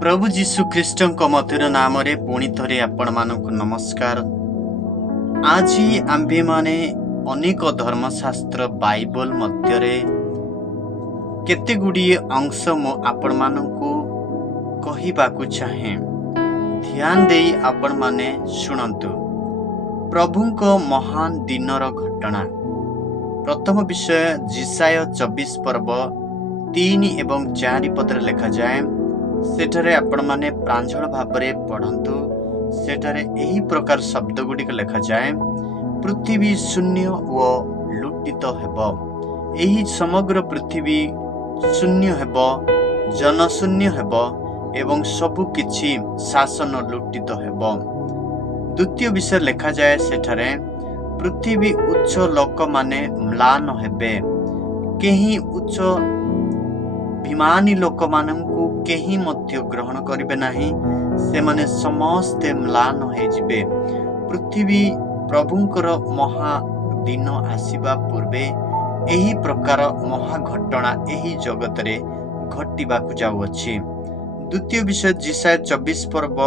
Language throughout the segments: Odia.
प्रभु जीशु ख्रीष्टଙ୍କ मधुर नामରେ पुणी ଥରେ ଆପଣମାନଙ୍କୁ ନମସ୍କାର। ଆଜି ଆମ୍ଭେମାନେ ଅନେକ ଧର୍ମଶାସ୍ତ୍ର ବାଇବଲ ମଧ୍ୟରେ କେତେଗୁଡ଼ିଏ ଅଂଶ ମୁଁ ଆପଣମାନଙ୍କୁ କହିବାକୁ ଚାହେଁ। ଧ୍ୟାନ ଦେଇ ଆପଣମାନେ ଶୁଣନ୍ତୁ। ପ୍ରଭୁଙ୍କ ମହାନ ଦିନର ଘଟଣା। ପ୍ରଥମ ବିଷୟ ଯିଶାୟ 24 ପର୍ବ 3 ଏବଂ 4 ପଦରେ ଲେଖାଯାଏ। ସେଠାରେ ଆପଣମାନେ ପ୍ରାଞ୍ଜଳ ଭାବରେ ପଢ଼ନ୍ତୁ। ସେଠାରେ ଏହି ପ୍ରକାର ଶବ୍ଦ ଗୁଡ଼ିକ ଲେଖାଯାଏ, ପୃଥିବୀ ଶୂନ୍ୟ ଓ ଲୁଟିତ ହେବ। ଏହି ସମଗ୍ର ପୃଥିବୀ ଶୂନ୍ୟ ହେବ, ଜନଶୂନ୍ୟ ହେବ ଏବଂ ସବୁ କିଛି ଶାସନ ଲୁଟିତ ହେବ। ଦ୍ୱିତୀୟ ବିଷୟ ଲେଖାଯାଏ ସେଠାରେ, ପୃଥିବୀ ଉଚ୍ଚ ଲୋକମାନେ ମ୍ଳାନ ହେବେ। କେହି ଉଚ୍ଚ ବିମାନୀ ଲୋକମାନଙ୍କୁ କେହି ମଧ୍ୟ ଗ୍ରହଣ କରିବେ ନାହିଁ, ସେମାନେ ସମସ୍ତେ ମ୍ଳାନ ହୋଇଯିବେ। ପୃଥିବୀ ପ୍ରଭୁଙ୍କର ମହା ଦିନ ଆସିବା ପୂର୍ବେ ଏହି ପ୍ରକାର ମହା ଘଟଣା ଏହି ଜଗତରେ ଘଟିବାକୁ ଯାଉଅଛି। ଦ୍ୱିତୀୟ ବିଷୟ ଯିଶାୟ 24 ପର୍ବ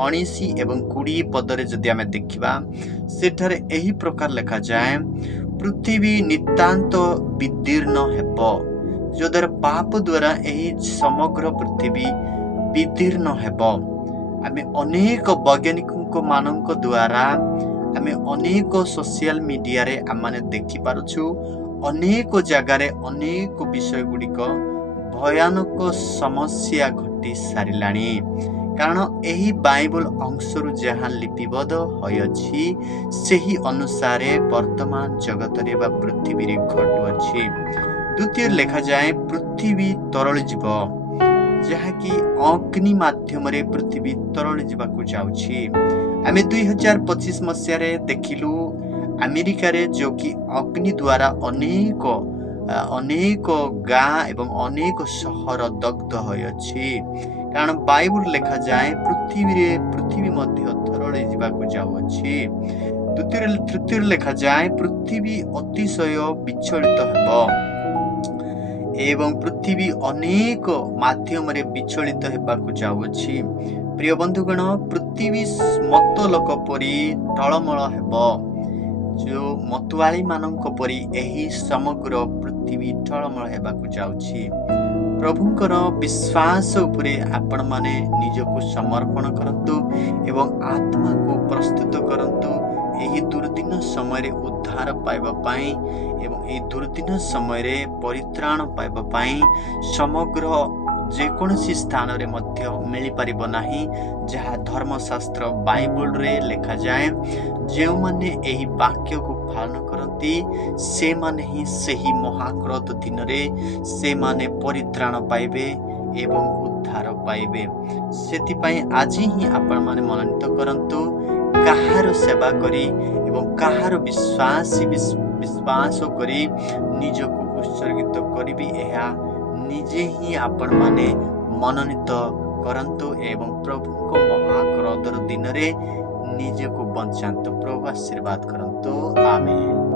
19 ଏବଂ 20 ପଦରେ ଯଦି ଆମେ ଦେଖିବା, ସେଠାରେ ଏହି ପ୍ରକାର ଲେଖାଯାଏ, ପୃଥିବୀ ନିତାନ୍ତ ବିଦୀର୍ଣ୍ଣ ହେବ। ଯଦ୍ୱାରା ପାପ ଦ୍ୱାରା ଏହି ସମଗ୍ର ପୃଥିବୀ ବିଦୀର୍ଣ୍ଣ ହେବ। ଆମେ ଅନେକ ବୈଜ୍ଞାନିକଙ୍କ ମାନଙ୍କ ଦ୍ୱାରା ଆମେ ଅନେକ ସୋସିଆଲ ମିଡ଼ିଆରେ ଆମମାନେ ଦେଖିପାରୁଛୁ, ଅନେକ ଜାଗାରେ ଅନେକ ବିଷୟ ଗୁଡ଼ିକ ଭୟାନକ ସମସ୍ୟା ଘଟି ସାରିଲାଣି। କାରଣ ଏହି ବାଇବଲ ଅଂଶରୁ ଯାହା ଲିପିବଦ୍ଧ ହୋଇଅଛି ସେହି ଅନୁସାରେ ବର୍ତ୍ତମାନ ଜଗତରେ ବା ପୃଥିବୀରେ ଘଟୁଅଛି। ଦ୍ୱିତୀୟ ଲେଖାଯାଏ, ପୃଥିବୀ ତରଳି ଯିବ, ଯାହାକି ଅଗ୍ନି ମାଧ୍ୟମରେ ପୃଥିବୀ ତରଳି ଯିବାକୁ ଯାଉଛି। ଆମେ 2025 ମସିହାରେ ଦେଖିଲୁ ଆମେରିକାରେ ଯେଉଁ କି ଅଗ୍ନି ଦ୍ୱାରା ଅନେକ ଗାଁ ଏବଂ ଅନେକ ସହର ଦଗ୍ଧ ହୋଇଅଛି। କାରଣ ବାଇବଲ ଲେଖାଯାଏ ପୃଥିବୀ ମଧ୍ୟ ତରଳି ଯିବାକୁ ଯାଉଅଛି। ତୃତୀୟରେ ଲେଖାଯାଏ, ପୃଥିବୀ ଅତିଶୟ ବିଚଳିତ ହେବ ଏବଂ ପୃଥିବୀ ଅନେକ ମାଧ୍ୟମରେ ବିଚଳିତ ହେବାକୁ ଯାଉଅଛି। ପ୍ରିୟ ବନ୍ଧୁଗଣ, ପୃଥିବୀ ମତ ଲୋକ ପରି ଟଳମଳ ହେବ। ଯେଉଁ ମତୁଆଳି ମାନଙ୍କ ପରି ଏହି ସମଗ୍ର ପୃଥିବୀ ଟଳମଳ ହେବାକୁ ଯାଉଛି। ପ୍ରଭୁଙ୍କର ବିଶ୍ୱାସ ଉପରେ ଆପଣମାନେ ନିଜକୁ ସମର୍ପଣ କରନ୍ତୁ ଏବଂ ଆତ୍ମାକୁ ପ୍ରସ୍ତୁତ କରନ୍ତୁ ଏହି ଦୁର୍ଦିନ ସମୟରେ ଉଦ୍ଧାର ପାଇବା ପାଇଁ ଏବଂ ଏହି ଦୁର୍ଦିନ ସମୟରେ ପରିତ୍ରାଣ ପାଇବା ପାଇଁ। ସମଗ୍ର ଯେକୌଣସି ସ୍ଥାନରେ ମଧ୍ୟ ମିଳିପାରିବ ନାହିଁ ଯାହା ଧର୍ମଶାସ୍ତ୍ର ବାଇବଲରେ ଲେଖାଯାଏ। ଯେଉଁମାନେ ଏହି ବାକ୍ୟକୁ ପାଳନ କରନ୍ତି ସେମାନେ ହିଁ ସେହି ମହାକ୍ରୋଧ ଦିନରେ ସେମାନେ ପରିତ୍ରାଣ ପାଇବେ ଏବଂ ଉଦ୍ଧାର ପାଇବେ। ସେଥିପାଇଁ ଆଜି ହିଁ ଆପଣମାନେ ମନୋନୀତ କରନ୍ତୁ, କାହାର ସେବା କରି ଏବଂ କାହାର ବିଶ୍ୱାସ କରି ନିଜକୁ ଉତ୍ସର୍ଗିତ କରିବି, ଏହା ନିଜେ ହିଁ ଆପଣମାନେ ମନୋନୀତ କରନ୍ତୁ ଏବଂ ପ୍ରଭୁଙ୍କ ମହାକ୍ରୋଧର ଦିନରେ ନିଜକୁ ବଞ୍ଚାନ୍ତୁ। ପ୍ରଭୁ ଆଶୀର୍ବାଦ କରନ୍ତୁ। ଆମେନ୍।